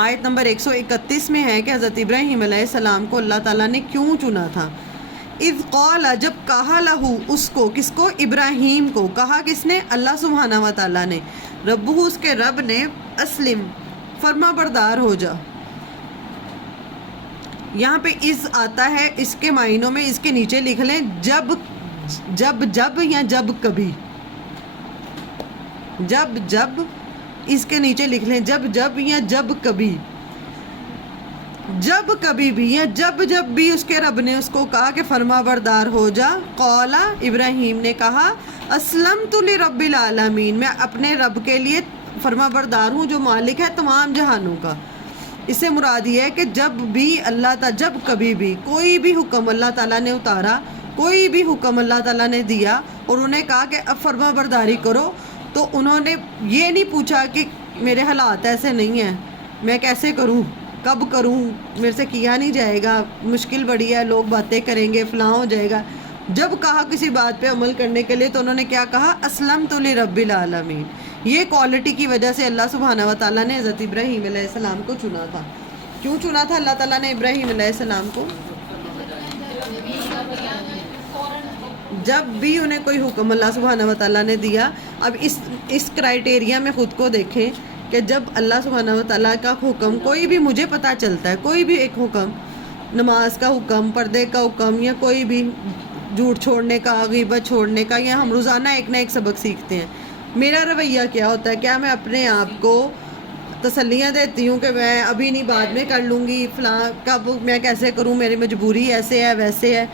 آیت نمبر 131 میں ہے کہ حضرت ابراہیم علیہ السلام کو اللہ تعالیٰ نے کیوں چنا تھا. اذ قال جب کہا لہو اس کو، کس کو؟ ابراہیم کو. کہا کس نے؟ اللہ سبحانہ و تعالیٰ نے. ربہ اس کے رب نے، اسلم فرما بردار ہو جا. یہاں پہ از آتا ہے، اس کے معنوں میں اس کے نیچے لکھ لیں جب یا جب کبھی. جب اس کے نیچے لکھ لیں جب یا جب کبھی. جب کبھی بھی یا جب بھی اس کے رب نے اس کو کہا کہ فرما بردار ہو جا. قال ابراہیم نے کہا اسلمت لرب العالمین، میں اپنے رب کے لیے فرما بردار ہوں جو مالک ہے تمام جہانوں کا. اس سے مراد یہ ہے کہ جب بھی اللہ تعالیٰ، جب کبھی بھی کوئی بھی حکم اللہ تعالیٰ نے اتارا، کوئی بھی حکم اللہ تعالیٰ نے دیا اور انہیں کہا کہ اب فرما برداری کرو، تو انہوں نے یہ نہیں پوچھا کہ میرے حالات ایسے نہیں ہیں، میں کیسے کروں، کب کروں، میرے سے کیا نہیں جائے گا، مشکل بڑی ہے، لوگ باتیں کریں گے، فلاں ہو جائے گا. جب کہا کسی بات پہ عمل کرنے کے لیے تو انہوں نے کیا کہا؟ اسلمت لرب العالمین. یہ کوالٹی کی وجہ سے اللہ سبحانہ و تعالیٰ نے حضرت ابراہیم علیہ السلام کو چنا تھا. کیوں چنا تھا اللہ تعالیٰ نے ابراہیم علیہ السلام کو؟ جب بھی انہیں کوئی حکم اللہ سبحانہ و تعالیٰ نے دیا. اب اس کرائٹیریا میں خود کو دیکھیں کہ جب اللہ سبحانہ و تعالیٰ کا حکم کوئی بھی مجھے پتہ چلتا ہے، کوئی بھی ایک حکم، نماز کا حکم، پردے کا حکم، یا کوئی بھی جھوٹ چھوڑنے کا، غیبت چھوڑنے کا، یا ہم روزانہ ایک نہ ایک سبق سیکھتے ہیں، میرا رویہ کیا ہوتا ہے؟ کیا میں اپنے آپ کو تسلیاں دیتی ہوں کہ میں ابھی نہیں، بعد میں کر لوں گی، فلاں کب، میں کیسے کروں، میری مجبوری ایسے ہے ویسے ہے؟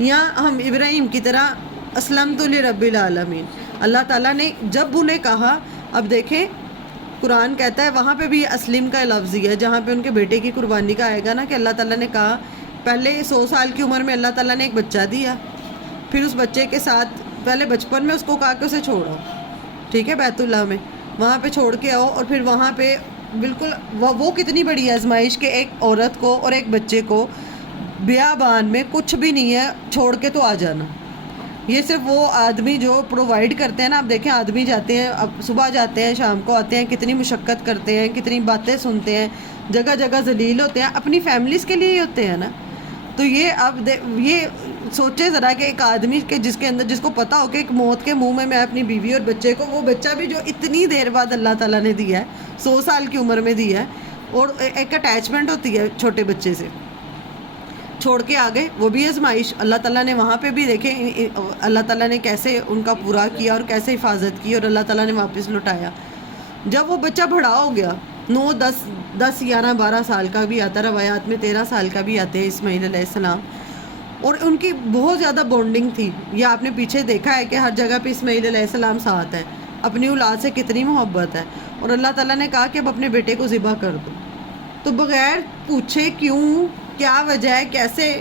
یا ہم ابراہیم کی طرح اسلمت لرب العالمین. اللہ تعالیٰ نے جب انہیں کہا، اب دیکھیں قرآن کہتا ہے وہاں پہ بھی اسلم کا لفظ ہی ہے، جہاں پہ ان کے بیٹے کی قربانی کا آئے گا نا، کہ اللہ تعالیٰ نے کہا، پہلے 100 سال کی عمر میں اللہ تعالیٰ نے ایک بچہ دیا، پھر اس بچے کے ساتھ پہلے بچپن میں اس کو کہا کہ اسے چھوڑو، ٹھیک ہے، بیت اللہ میں وہاں پہ چھوڑ کے آؤ، اور پھر وہاں پہ بالکل وہ کتنی بڑی آزمائش کہ ایک عورت کو اور ایک بچے کو بیابان میں کچھ بھی نہیں ہے چھوڑ کے تو آ جانا. یہ صرف وہ آدمی جو پرووائڈ کرتے ہیں نا. اب دیکھیں آدمی جاتے ہیں، اب صبح جاتے ہیں شام کو آتے ہیں، کتنی مشقت کرتے ہیں، کتنی باتیں سنتے ہیں، جگہ جگہ ذلیل ہوتے ہیں، اپنی فیملیز کے لیے ہی ہوتے ہیں نا. تو یہ اب یہ سوچے ذرا کہ ایک آدمی کے جس کو پتہ ہو کہ ایک موت کے منہ میں اپنی بیوی اور بچے کو، وہ بچہ بھی جو اتنی دیر بعد اللہ تعالیٰ نے دیا ہے، 100 سال کی عمر میں دیا ہے، اور ایک اٹیچمنٹ ہوتی ہے چھوٹے بچے سے، چھوڑ کے آگے، وہ بھی آزمائش اللہ تعالیٰ نے وہاں پہ بھی دیکھیں اللہ تعالیٰ نے کیسے ان کا پورا کیا اور کیسے حفاظت کی، اور اللہ تعالیٰ نے واپس لوٹایا. جب وہ بچہ بڑا ہو گیا، 9 10 11 12 سال کا بھی آتا، روایات میں 13 سال کا بھی آتے ہیں اسماعیل علیہ السلام، اور ان کی بہت زیادہ بانڈنگ تھی. یہ آپ نے پیچھے دیکھا ہے کہ ہر جگہ پہ اسماعیل علیہ السلام ساتھ ہے، اپنی اولاد سے کتنی محبت ہے، اور اللہ تعالیٰ نے کہا کہ اب اپنے بیٹے کو ذبح کر دو. تو بغیر پوچھے کیوں، کیا وجہ ہے، کیسے،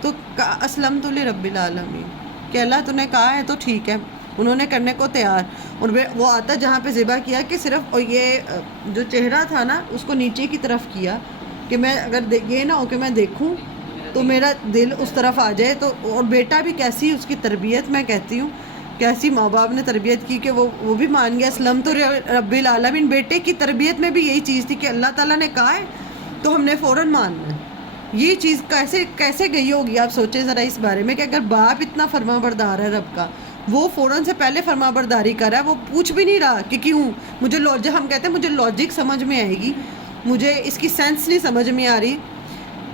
تو اسلمت لرب العالمین کہ اللہ تو نے کہا ہے تو ٹھیک ہے. انہوں نے کرنے کو تیار. اور وہ آتا جہاں پہ ذبح کیا کہ صرف یہ جو چہرہ تھا نا اس کو نیچے کی طرف کیا کہ میں اگر یہ نہ ہو کہ میں دیکھوں تو میرا دل اس طرف آ جائے. تو اور بیٹا بھی کیسی اس کی تربیت، میں کہتی ہوں کیسی ماں باپ نے تربیت کی کہ وہ بھی مان گیا اسلمت رب العالمین. بیٹے کی تربیت میں بھی یہی چیز تھی کہ اللہ تعالیٰ نے کہا ہے تو ہم نے فوراً ماننا ہے. یہ چیز کیسے گئی ہوگی؟ آپ سوچیں ذرا اس بارے میں کہ اگر باپ اتنا فرما بردار ہے رب کا، وہ فوراً سے پہلے فرما برداری کر رہا ہے، وہ پوچھ بھی نہیں رہا کہ کیوں. مجھے ہم کہتے ہیں مجھے لاجک سمجھ میں آئے گی، مجھے اس کی سینس نہیں سمجھ میں آ رہی،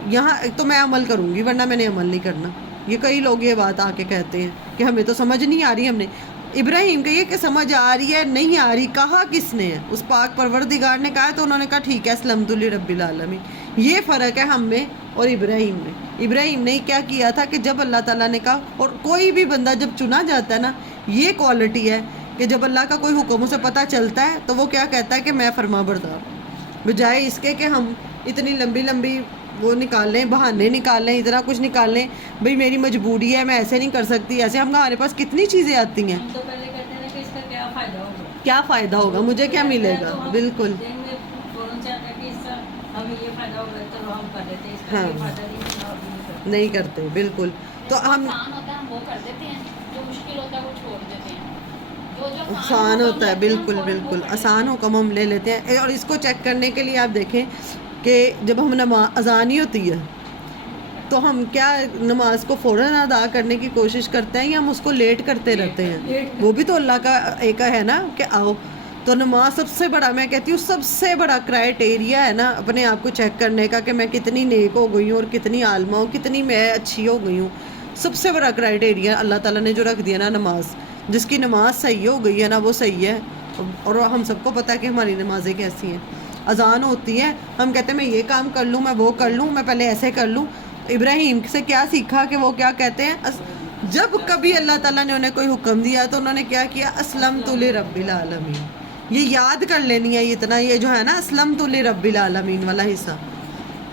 یہاں تو میں عمل کروں گی ورنہ میں نے عمل نہیں کرنا. یہ کئی لوگ یہ بات آ کے کہتے ہیں کہ ہمیں تو سمجھ نہیں آ رہی. ہم نے ابراہیم کہیے کہ سمجھ آ رہی ہے نہیں آ رہی، کہا کس نے ہے؟ اس پاک پروردگار نے کہا تو انہوں نے کہا ٹھیک ہے اسلمت لرب العالمین. یہ فرق ہے ہم میں اور ابراہیم میں. ابراہیم نے کیا کیا تھا کہ جب اللہ تعالیٰ نے کہا، اور کوئی بھی بندہ جب چنا جاتا ہے نا، یہ کوالٹی ہے کہ جب اللہ کا کوئی حکم اسے پتہ چلتا ہے تو وہ کیا کہتا ہے کہ میں فرما بردار ہوں، بجائے اس کے کہ ہم اتنی لمبی وہ نکال لیں، بہانے نکال لیں، اتنا کچھ نکال لیں، بھئی میری مجبوری ہے، میں ایسے نہیں کر سکتی، ایسے. ہمارے پاس کتنی چیزیں آتی ہیں، تو پہلے کہتے ہیں کہ اس کا کیا فائدہ ہوگا، کیا فائدہ ہوگا، مجھے کیا ملے گا. بالکل ہاں نہیں کرتے. بالکل. تو ہم آسان ہوتا ہے ہم وہ کر دیتے ہیں، جو مشکل ہوتا ہے وہ چھوڑ دیتے ہیں، آسان ہوتا ہے، بالکل بالکل آسان حکم ہم لے لیتے ہیں. اور اس کو چیک کرنے کے لیے آپ دیکھیں کہ جب ہم نماز اذان ہی ہوتی ہے تو ہم کیا نماز کو فوراً ادا کرنے کی کوشش کرتے ہیں یا ہم اس کو لیٹ کرتے رہتے ہیں؟ وہ بھی تو اللہ کا ایک ہے نا کہ آؤ. تو نماز سب سے بڑا، میں کہتی ہوں سب سے بڑا کرائٹیریا ہے نا اپنے آپ کو چیک کرنے کا کہ میں کتنی نیک ہو گئی ہوں اور کتنی عالمہ ہوں، کتنی میں اچھی ہو گئی ہوں. سب سے بڑا کرائٹیریا اللہ تعالیٰ نے جو رکھ دیا نا نماز، جس کی نماز صحیح ہو گئی ہے نا وہ صحیح ہے. اور ہم سب کو پتہ ہے کہ ہماری نمازیں کیسی ہیں. اذان ہوتی ہے، ہم کہتے ہیں میں یہ کام کر لوں، میں وہ کر لوں، میں پہلے ایسے کر لوں. ابراہیم سے کیا سیکھا کہ وہ کیا کہتے ہیں، جب کبھی اللہ تعالیٰ نے انہیں کوئی حکم دیا تو انہوں نے کیا کیا، اسلمت لرب العالمین. یہ یاد کر لینی ہے اتنا، یہ جو ہے نا اسلمت لرب العالمین والا حصہ.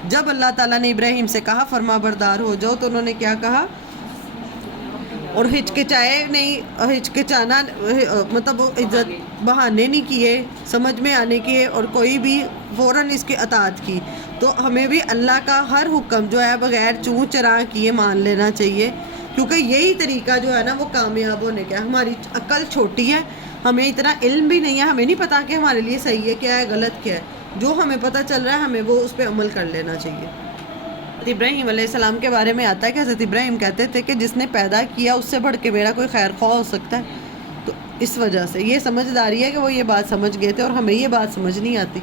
جب اللہ تعالیٰ نے ابراہیم سے کہا فرما بردار ہو جاؤ تو انہوں نے کیا کہا، اور ہچکچائے نہیں، ہچکچانا مطلب عزت بہانے نہیں کیے، سمجھ میں آنے کیے، اور کوئی بھی فوراً اس کی اطاعت کی. تو ہمیں بھی اللہ کا ہر حکم جو ہے بغیر چوں چراں کیے مان لینا چاہیے، کیونکہ یہی طریقہ جو ہے نا وہ کامیاب ہونے کا ہے. ہماری عقل چھوٹی ہے، ہمیں اتنا علم بھی نہیں ہے، ہمیں نہیں پتا کہ ہمارے لیے صحیح ہے کیا ہے غلط کیا ہے. جو ہمیں پتہ چل رہا ہے ہمیں وہ اس پہ عمل کر لینا چاہیے. ابراہیم علیہ السلام کے بارے میں آتا ہے کہ حضرت ابراہیم کہتے تھے کہ جس نے پیدا کیا اس سے بڑھ کے میرا کوئی خیر خواہ ہو سکتا ہے. تو اس وجہ سے یہ سمجھداری ہے کہ وہ یہ بات سمجھ گئے تھے اور ہمیں یہ بات سمجھ نہیں آتی.